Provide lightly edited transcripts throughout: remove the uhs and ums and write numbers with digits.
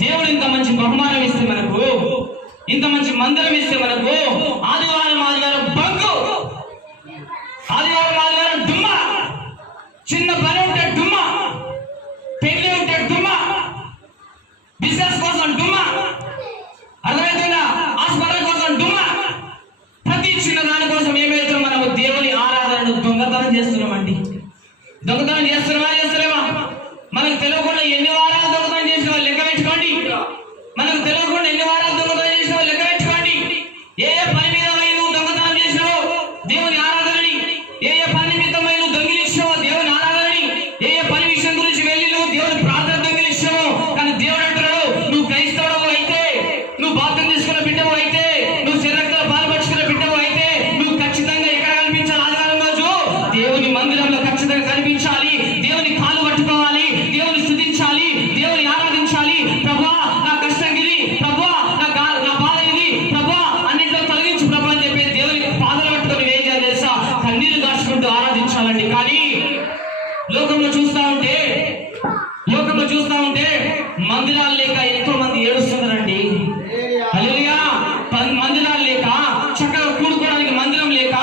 దేవుడు ఇంత మంచి బహుమానం ఇస్తే మనకు, ఇంత మంచి మందిరం ఇస్తే మనకు ఆదివారం బంకు, ఆదివారం డుమ్మ, చిన్న పని ఉంటే డుమ్మ, పెళ్లి ఉంటే డుమ్మ, బిజినెస్ కోసం డుమ్మ, అర్థమైతుందా, హాస్పిటల్ కోసం డుమ్మ, ప్రతి చిన్న దాని కోసం ఏమైతే మనము దేవుని ఆరాధనను దొంగతనం చేస్తున్నామండి. దొంగతనం చేస్తున్నామా? మనకు తెలియకుండా ఎన్ని వారాలు దొంగతనం చేసిన వాళ్ళు లెక్క పెట్టుకోండి. మనకు తెలియకుండా ఎన్ని వారాలు దొంగతనం చేసిన వాళ్ళు లెక్క పెట్టుకోండి. ఏ పని మీద నువ్వు దొంగతనం చేసినావో దేవుని ఆరాధనని, ఏ పని నిమిత్తమై నువ్వు దొంగిలించావో దేవుని ఆరాధనని, ఏ పని విషయం గురించి వెళ్ళి నువ్వు దేవుని ప్రార్థన దొంగిలించావో. కానీ దేవుడు అంటున్నాడు, నువ్వు క్రైస్తవుడు అయితే, నువ్వు బాప్తిసం తీసుకున్న బిడ్డవు అయితే, నువ్వు శరీరంతో పాల్పంచుకున్న బిడ్డవు అయితే, నువ్వు ఖచ్చితంగా ఎక్కడ కనిపించాలి? ఆదివారం రోజు దేవుని మందిరంలో ఖచ్చితంగా కనిపించాలి. దేవుని కాలు పట్టుకోవాలి, దేవుని స్తుతించాలి, దేవుని ఆరాధించాలి. ప్రభువా నా కష్టం ఇది, ప్రభువా నా బాధ ఇది, ప్రభువా అన్నింటిలో తొలగించు ప్రభు అని చెప్పి దేవుని పాదాలు పట్టుకొని ఏం చేయాలి తెలుసా? కన్నీరు గార్చుకుంటూ ఆరాధించాలండి. కానీ లోకంలో చూస్తా ఉంటే మందిరాలు లేక ఎంతో మంది ఏడుస్తున్నారండి. హల్లెలూయా. మందిరాలు లేక, చక్కగా కూడుకోవడానికి మందిరం లేక,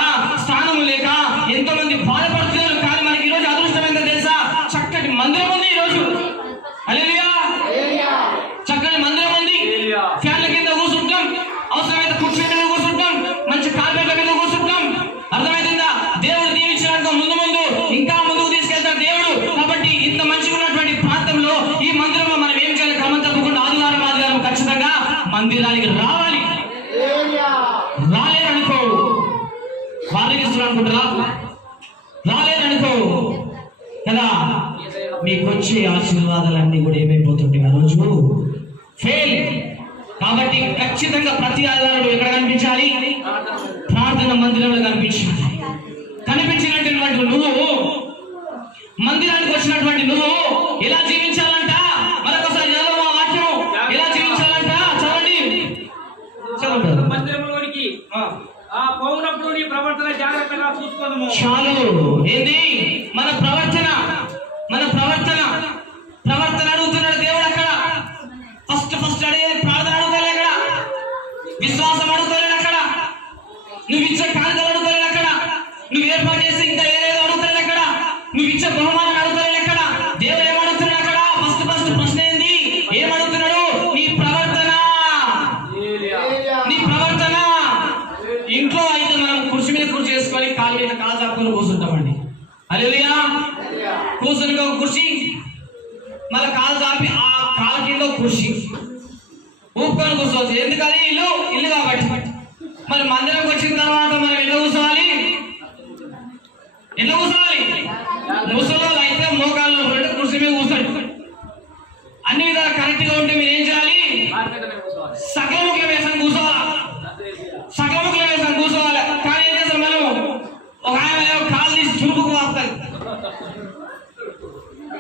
స్థానం లేక ఎంతో మంది బాధపడుతున్నారు. కానీ మనకి ఈరోజు అదృష్టం ఏంటో తెలుసా? చక్కటి మందిరం ఉంది ఈరోజు. హల్లెలూయా. చక్కటి మందిరం ఉంది. ఫ్యాన్ల కింద కూర్చుంటాం, అవసరమైతే కుర్చీ మీద కూర్చుంటాం, మంచి కార్పెట్ల మీద కూర్చుంటాం. అర్థమైందా? దేవుడు దీవించడానికి ముందు ఇంకా ముందుకు తీసుకెళ్తాడు దేవుడు. కాబట్టి ఇంత మంచిగా ఉన్నటువంటి ప్రాంతంలో ఈ మందిరంలో మనం ఏం చేయాలి? క్రమం తప్పకుండా ఆదివారం ఖచ్చితంగా మందిరానికి రావాలి. రాలేదనుకో, వారికి అనుకుంటారా? రాలేదనుకో కదా, మీకు వచ్చే ఆశీర్వాదాలన్నీ కూడా ఏమైపోతుంటాయి? ఆ రోజు ఫెయిల్. కాబట్టి ఖచ్చితంగా ప్రతి ఆదివారం ఎక్కడ కనిపించాలి? ప్రార్థన మందిరంలో కనిపించాలి. కనిపించినటువంటి నువ్వు, మందిరానికి వచ్చినటువంటి నువ్వు ఎలా జీవించాలంట? మరొకసారి చదవ వాక్యం. ఎలా జీవించాలంట? చదవండి. మందిరంలోనికి పోవునప్పుడు నీ ప్రవర్తన జాగ్రత్తగా చూసుకోదము. చాలు. ఏంది మన ప్రవర్తన అడుగుతున్నాడు దేవుడు. అక్కడ ఫస్ట్ అడిగేది ప్రార్థన అడుగుతాడు. అక్కడ విశ్వాసం అడుగుతాడు. అక్కడ నువ్వు ఇచ్చే కానుకలు అడుగుతాడు. అక్కడ నువ్వు ఏర్పాటు చేసి ఇంకా ఏదేదో అడుగుతాడు. అక్కడ నువ్వు ఇచ్చే బహుమానం అడుగుతాడు. అక్కడ దేవుడు ఏమడుగుతున్నాడు? అక్కడ ఫస్ట్ ప్రశ్న ఏంది? ఏమడుగుతున్నాడు? నీ ప్రవర్తన. ఇంట్లో అయితే మనం కుర్చీ మీద కుర్చీ చేసుకొని కాలు మీద కాలు చాపుకొని కూర్చుంటామండి. హల్లెలూయా. కూర్చుని ఒక కుర్చీ, మళ్ళీ కాలు చాపి ఆ కాలు కింద కుర్చీ ఊపుకొని కూర్చోవచ్చు. ఎందుకని? ఇల్లు కాబట్టి. మరి మందిరంకి వచ్చిన తర్వాత మనం ఎట్లా కూర్చోవాలి? ముసలోళ్ళు అయితే మోకాళ్ళు కుర్చీ మీద కూర్చోండి. అన్ని విధాలు కరెక్ట్ గా ఉంటే మీరు ఏం చేయాలి? సకలముఖుల వేసం కూర్చోవాలి. కానీ ఏం చేస్తాం మనం? ఒక ఆయన కాలు తీసి చురుకు వాపుతాడు,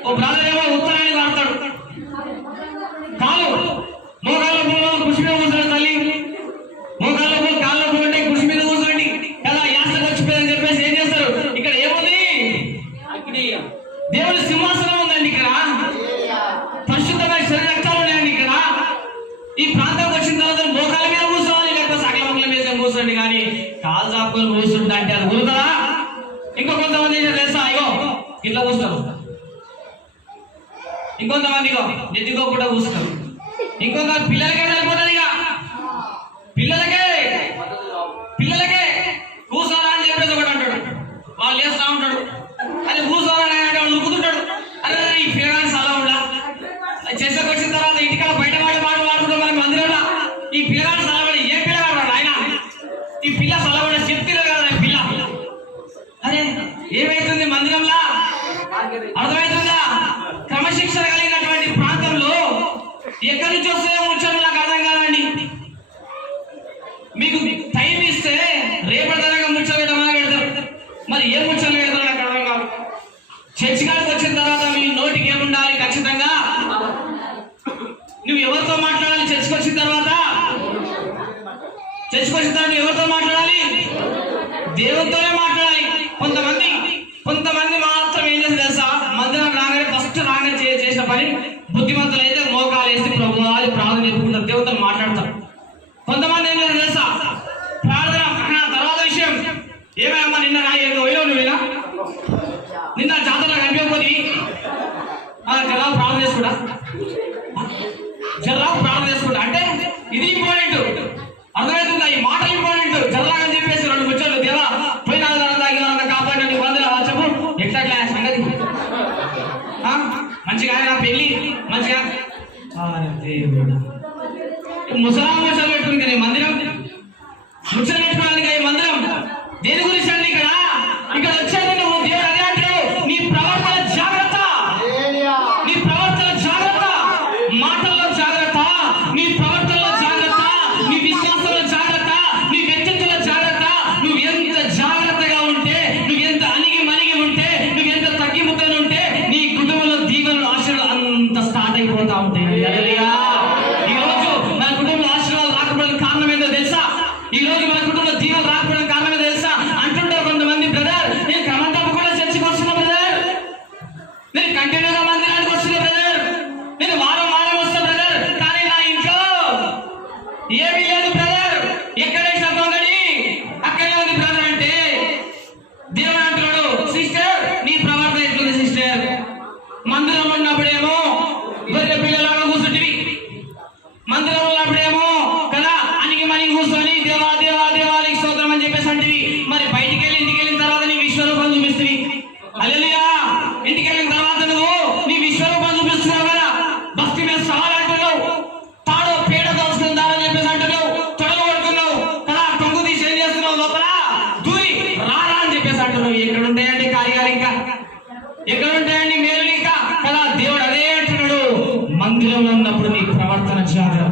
ఓ బ్రదర్ ఏమో ఉత్తరానికి వాడతాడు. కాలు మోకాళ్ళ కృషి మీద కూర్చోండి. తల్లి మోకాళ్ళ కాళ్ళ ఉంటే కృషి మీద కూర్చోండి కదా. యాసకు వచ్చిపోయిందని చెప్పేసి ఏం చేస్తారు? ఇక్కడ ఏముంది? దేవుడి సింహాసనం ఉందండి. ఇక్కడ పరిశుద్ధమైన శరీర రక్తాలు ఉన్నాయండి. ఇక్కడ ఈ ప్రాంతానికి వచ్చిన తర్వాత మోకాళ్ళ మీద కూర్చోవాలి, లేకపోతే సకల మొక్కల మీద కూర్చోండి. కానీ కాలు చాపుకొని కూర్చుంటా అంటే అది కుదురుతుందా? ఇంకో కొంతమంది తెలుసా? ఇగో ఇట్లా కూర్చున్నారు. ఇంకొంతమంది నెత్తికో కూడా కూర్చున్నారు. ఇంకొంతమంది పిల్లలకే సరిపోతుంది. ఇక పిల్లలకే కూర్చోరా అని చెప్పేసి ఒకటి అంటాడు. వాళ్ళు చేస్తా ఉంటాడు. అది కూర్చోరా అంటే వాళ్ళు ఉరుకుతుంటాడు. అరే ఈ పిల్లగాని అలా ఉండా చేసేకి వచ్చిన తర్వాత ఇంటికాడ బయట మాట్లాడుకుంటాం మన మందిరంలో. ఈ పిల్లగాని సలవాడు ఏ పిల్లగాడు ఆయన? ఈ పిల్ల సలవాడు చెప్తే కదా పిల్ల. అరే ఏమైతుంది మందిరంలో? అర్థమవుతుందా? క్రమశిక్షణ కలిగినటువంటి ప్రాంతంలో ఎక్కడి నుంచి వస్తే ముచ్చట్లు నాకు అర్థం కాదండి. మీకు టైం ఇస్తే రేపటిదాకా ముచ్చలు పెడతారు. మరి ఏ ముచ్చలు పెడతారు నాకు అర్థం కాదు. చర్చి కాడికి వచ్చిన తర్వాత మీ నోటికి ఏముండాలి? ఖచ్చితంగా నువ్వు ఎవరితో మాట్లాడాలి? చర్చికి వచ్చిన తర్వాత ఎవరితో మాట్లాడాలి? దేవునితోనే మాట్లాడాలి. కొంతమంది మాత్రం ఏం చేస్తారు తెలుసా? మందిరం రాగానే ఫస్ట్ చేసిన పని బుద్ధిమంతులైతే మోకాలు మోకాలు వేసి ప్రభు అని ప్రార్థన చెప్పుకుంటారు, దేవుతో మాట్లాడతారు. కొంతమంది ఏం లేదు తెలుసా, ప్రార్థన తర్వాత విషయం ఏమేమ్మా నిన్న నా ఏదో పోయావు నువ్వేనా నిన్న జాతరలో కనిపించకపోతే జరా ప్రార్థన చేసుకుంటా అంటే ఇది ఇంపార్టెంట్, అర్థమవుతుందా? ఈ మాటలు ఇంపార్టెంట్. జర్రా అని చెప్పేసి రెండు ముచ్చట్లు దేవా పోయిన కాపాడి వందల చెప్పు ఎట్లా సంగతి మంచిగా నా పెళ్ళి మంచిగా ముసలు పెట్టుకుని కదా ఈ మందిరం, ముచ్చలు పెట్టుకోవడానికి ఈ మందిరం దేని గురించి అండి? ఇక్కడ వచ్చాను నువ్వు దేవుడు అదే అంటాడు, నీ ప్రవర్తన జాగ్రత్త, నీ ప్రవర్తన జాగ్రత్త, మాటల్లో జాగ్రత్త, నీ ప్రవర్తనలో జాగ్రత్త, నీ విశ్వాసంలో జాగ్రత్త, నీ వ్యక్తిత్వంలో జాగ్రత్త. నువ్వు ఎంత జాగ్రత్తగా ఉంటే, నువ్వు ఎంత అణిగి మణిగి ఉంటే, నువ్వు ఎంత తగ్గిముతో ఉంటే నీ కుటుంబంలో దీవెనలు ఆశీర్వాదాలు అంత స్టార్ట్ అయిపోతా ఉంటాయి. హల్లెలూయా. ఈ రోజు మన కుటుంబంలో ఆశీర్వాదాలు రాకపోవడానికి కారణం ఏంటో తెలుసా? ఈ రోజు మన కుటుంబంలో దీవెనలు రాకపోవడానికి కారణం ఏంటో తెలుసా? అంటుంటారు కొంతమంది, బ్రదర్ నేను క్రమం తప్పకుండా చర్చకు వస్తున్నా బ్రదర్, నేను కంటిన్యూగా మందిరానికి వస్తున్నా బ్రదర్, నేను వారం వారం వస్తా బ్రదర్, కానీ నా ఇంట్లో ఏమీ లేదు బ్రదర్, ఎక్కడేసిన దొంగడి అక్కడే ఉంది బ్రదర్ అంటే దేవుడు అంటున్నాడు, సిస్టర్ నీ ప్రవర్తన ఎట్లుంది సిస్టర్? మందిరం ఉన్నప్పుడేమో గొర్రె పిల్లలాగా కూర్చుంటివి, మందిరం ఉన్నప్పుడేమో కదా అనికి మని కూర్చొని దేవా దేవా దేవానికి స్తోత్రం అని చెప్పేసి అంటివి. మరి బయటికి వెళ్ళి ఇంటికి వెళ్ళిన తర్వాత నీ విశ్వరూపం చూపిస్తుంది. హల్లెలూయా. ఇంటికి వెళ్ళిన తర్వాత నువ్వు నీ విశ్వరూపం చూపిస్తున్నావు కదా, భక్తి మీద సవాల్ అంటున్నావు, తాడో పేడ దోచుకుందామని చెప్పేసి అంటున్నావు, తొడలు కొడుతున్నావు కదా, కొంగు తీసి ఏం చేస్తున్నావు, లోపల దూరి రారా అని చెప్పేసి అంటున్నావు. ఎక్కడ ఉంటాయండి కార్యాలు ఇంకా? ఎక్కడ ఉంటాయండి మేలు ఇంకా కదా? దేవుడు అదే అంటున్నాడు, మందిరంలో ఉన్నప్పుడు నీ ప్రవర్తన జాగ్రత్త.